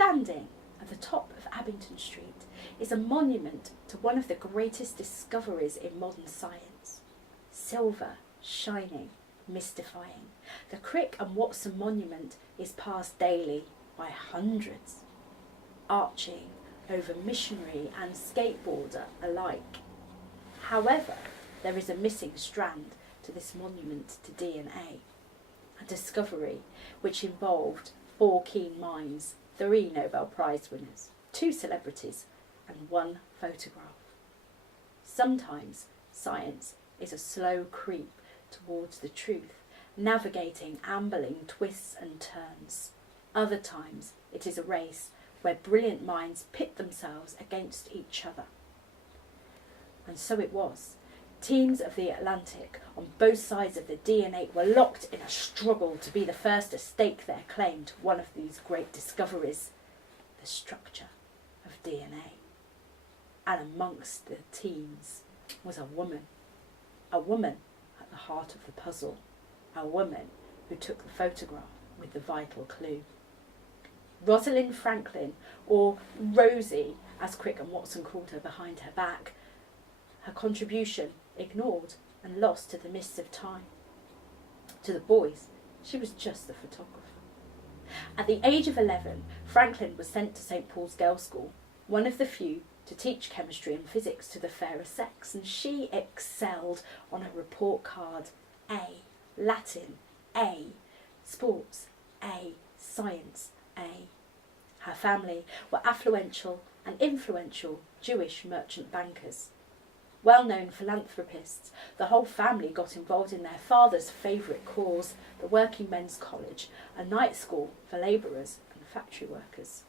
Standing at the top of Abington Street is a monument to one of the greatest discoveries in modern science. Silver, shining, mystifying. The Crick and Watson monument is passed daily by hundreds, arching over missionary and skateboarder alike. However, there is a missing strand to this monument to DNA, a discovery which involved 4 keen minds, 3 Nobel Prize winners, 2 celebrities and 1 photograph. Sometimes science is a slow creep towards the truth, navigating ambling twists and turns. Other times it is a race where brilliant minds pit themselves against each other. And so it was. Teams of the Atlantic on both sides of the DNA were locked in a struggle to be the first to stake their claim to one of these great discoveries, the structure of DNA. And amongst the teams was a woman at the heart of the puzzle, a woman who took the photograph with the vital clue. Rosalind Franklin, or Rosie, as Crick and Watson called her behind her back, her contribution ignored and lost to the mists of time. To the boys, she was just the photographer. At the age of 11, Franklin was sent to St. Paul's Girls' School, one of the few to teach chemistry and physics to the fairer sex, and she excelled on her report card: A, Latin, A, sports, A, science, A. Her family were affluential and influential Jewish merchant bankers. Well-known philanthropists, the whole family got involved in their father's favourite cause, the Working Men's College, a night school for labourers and factory workers.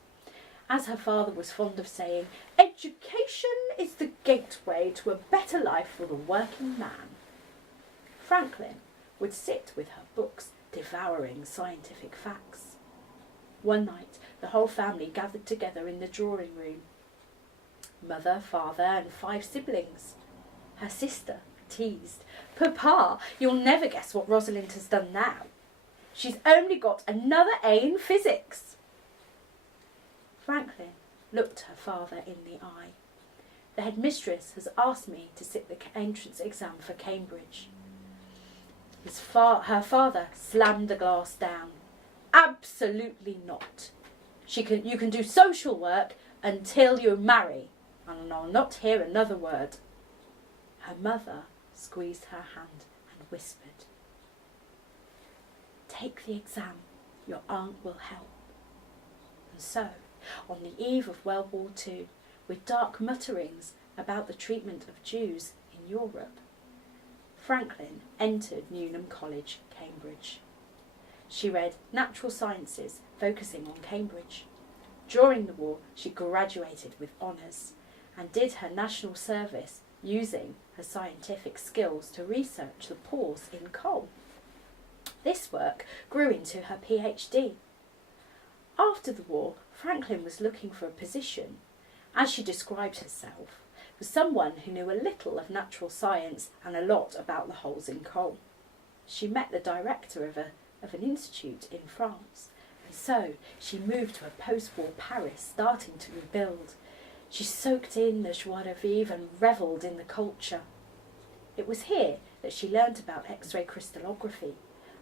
As her father was fond of saying, education is the gateway to a better life for the working man. Franklin would sit with her books, devouring scientific facts. One night, the whole family gathered together in the drawing room. Mother, father and 5 siblings. Her sister teased, "Papa, you'll never guess what Rosalind has done now. She's only got another A in physics." Franklin looked her father in the eye. "The headmistress has asked me to sit the entrance exam for Cambridge." Her father slammed the glass down. "Absolutely not. You can do social work until you marry, and I'll not hear another word." Her mother squeezed her hand and whispered, "Take the exam, your aunt will help." And so, on the eve of World War II, with dark mutterings about the treatment of Jews in Europe, Franklin entered Newnham College, Cambridge. She read natural sciences, focusing on Cambridge. During the war, she graduated with honours and did her national service using her scientific skills to research the pores in coal. This work grew into her PhD. After the war, Franklin was looking for a position, as she described herself, for someone who knew a little of natural science and a lot about the holes in coal. She met the director of an institute in France, and so she moved to a post-war Paris, starting to rebuild. She soaked in the joie de vivre and revelled in the culture. It was here that she learnt about X-ray crystallography,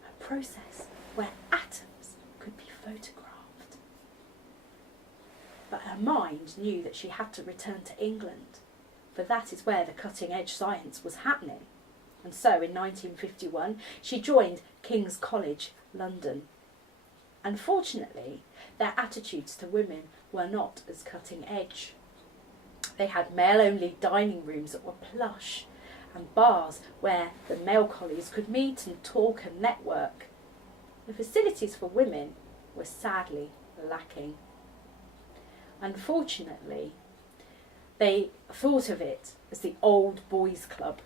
a process where atoms could be photographed. But her mind knew that she had to return to England, for that is where the cutting-edge science was happening. And so in 1951 she joined King's College, London. Unfortunately, their attitudes to women were not as cutting-edge. They had male-only dining rooms that were plush and bars where the male colleagues could meet and talk and network. The facilities for women were sadly lacking. Unfortunately, they thought of it as the old boys' club.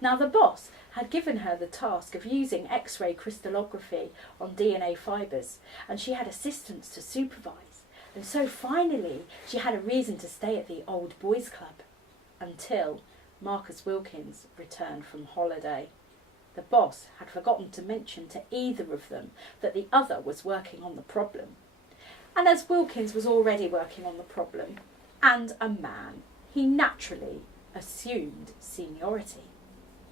Now the boss had given her the task of using X-ray crystallography on DNA fibres, and she had assistants to supervise. And so finally she had a reason to stay at the old boys' club until Marcus Wilkins returned from holiday. The boss had forgotten to mention to either of them that the other was working on the problem. And as Wilkins was already working on the problem, and a man, he naturally assumed seniority.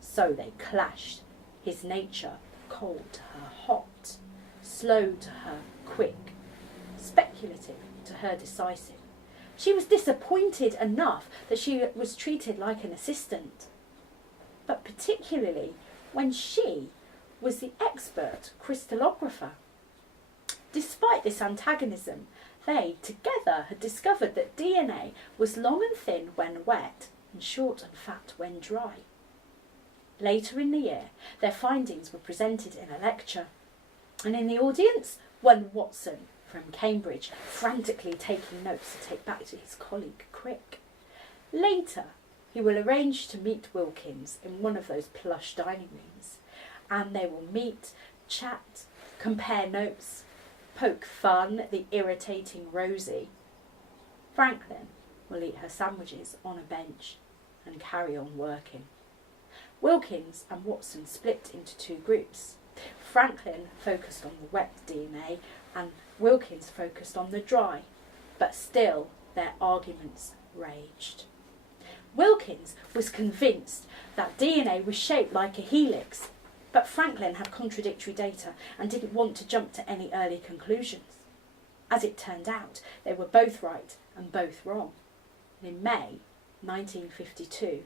So they clashed, his nature cold to her hot, slow to her quick, speculative to her decisive. She was disappointed enough that she was treated like an assistant, but particularly when she was the expert crystallographer. Despite this antagonism, they together had discovered that DNA was long and thin when wet and short and fat when dry. Later in the year, their findings were presented in a lecture, and in the audience, one Watson from Cambridge, frantically taking notes to take back to his colleague Crick. Later, he will arrange to meet Wilkins in one of those plush dining rooms, and they will meet, chat, compare notes, poke fun at the irritating Rosie. Franklin will eat her sandwiches on a bench and carry on working. Wilkins and Watson split into two groups. Franklin focused on the wet DNA and Wilkins focused on the dry, but still their arguments raged. Wilkins was convinced that DNA was shaped like a helix, but Franklin had contradictory data and didn't want to jump to any early conclusions. As it turned out, they were both right and both wrong. In May 1952,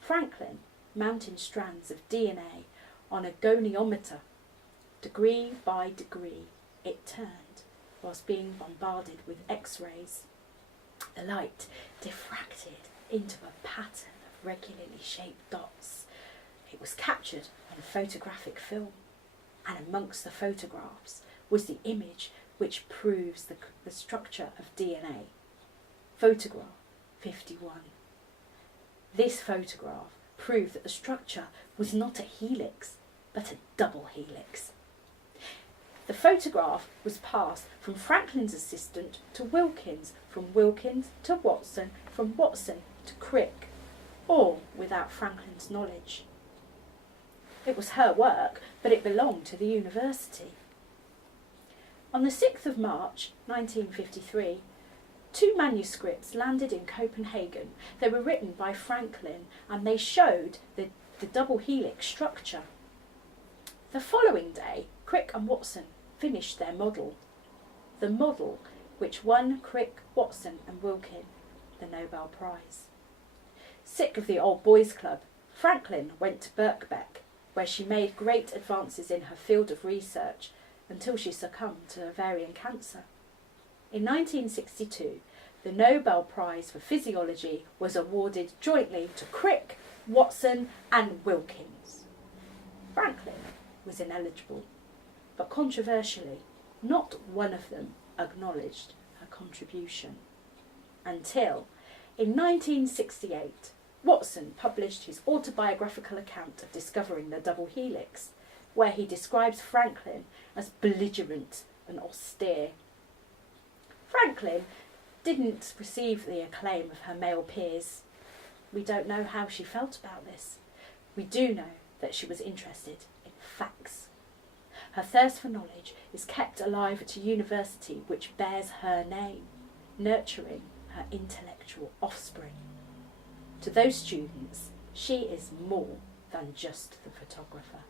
Franklin mounted strands of DNA on a goniometer. Degree by degree, it turned whilst being bombarded with X-rays. The light diffracted into a pattern of regularly shaped dots. It was captured on photographic film, and amongst the photographs was the image which proves the structure of DNA. Photograph 51. This photograph proved that the structure was not a helix, but a double helix. The photograph was passed from Franklin's assistant to Wilkins, from Wilkins to Watson, from Watson to Crick, all without Franklin's knowledge. It was her work, but it belonged to the university. On the 6th of March 1953, two manuscripts landed in Copenhagen. They were written by Franklin and they showed the double helix structure. The following day, Crick and Watson finished their model. The model which won Crick, Watson and Wilkins the Nobel Prize. Sick of the old boys' club, Franklin went to Birkbeck, where she made great advances in her field of research until she succumbed to ovarian cancer. In 1962, the Nobel Prize for Physiology was awarded jointly to Crick, Watson and Wilkins. Franklin was ineligible, but controversially, not one of them acknowledged her contribution. Until, in 1968, Watson published his autobiographical account of discovering the double helix, where he describes Franklin as belligerent and austere. Franklin didn't receive the acclaim of her male peers. We don't know how she felt about this. We do know that she was interested in facts. Her thirst for knowledge is kept alive at a university which bears her name, nurturing her intellectual offspring. To those students, she is more than just the photographer.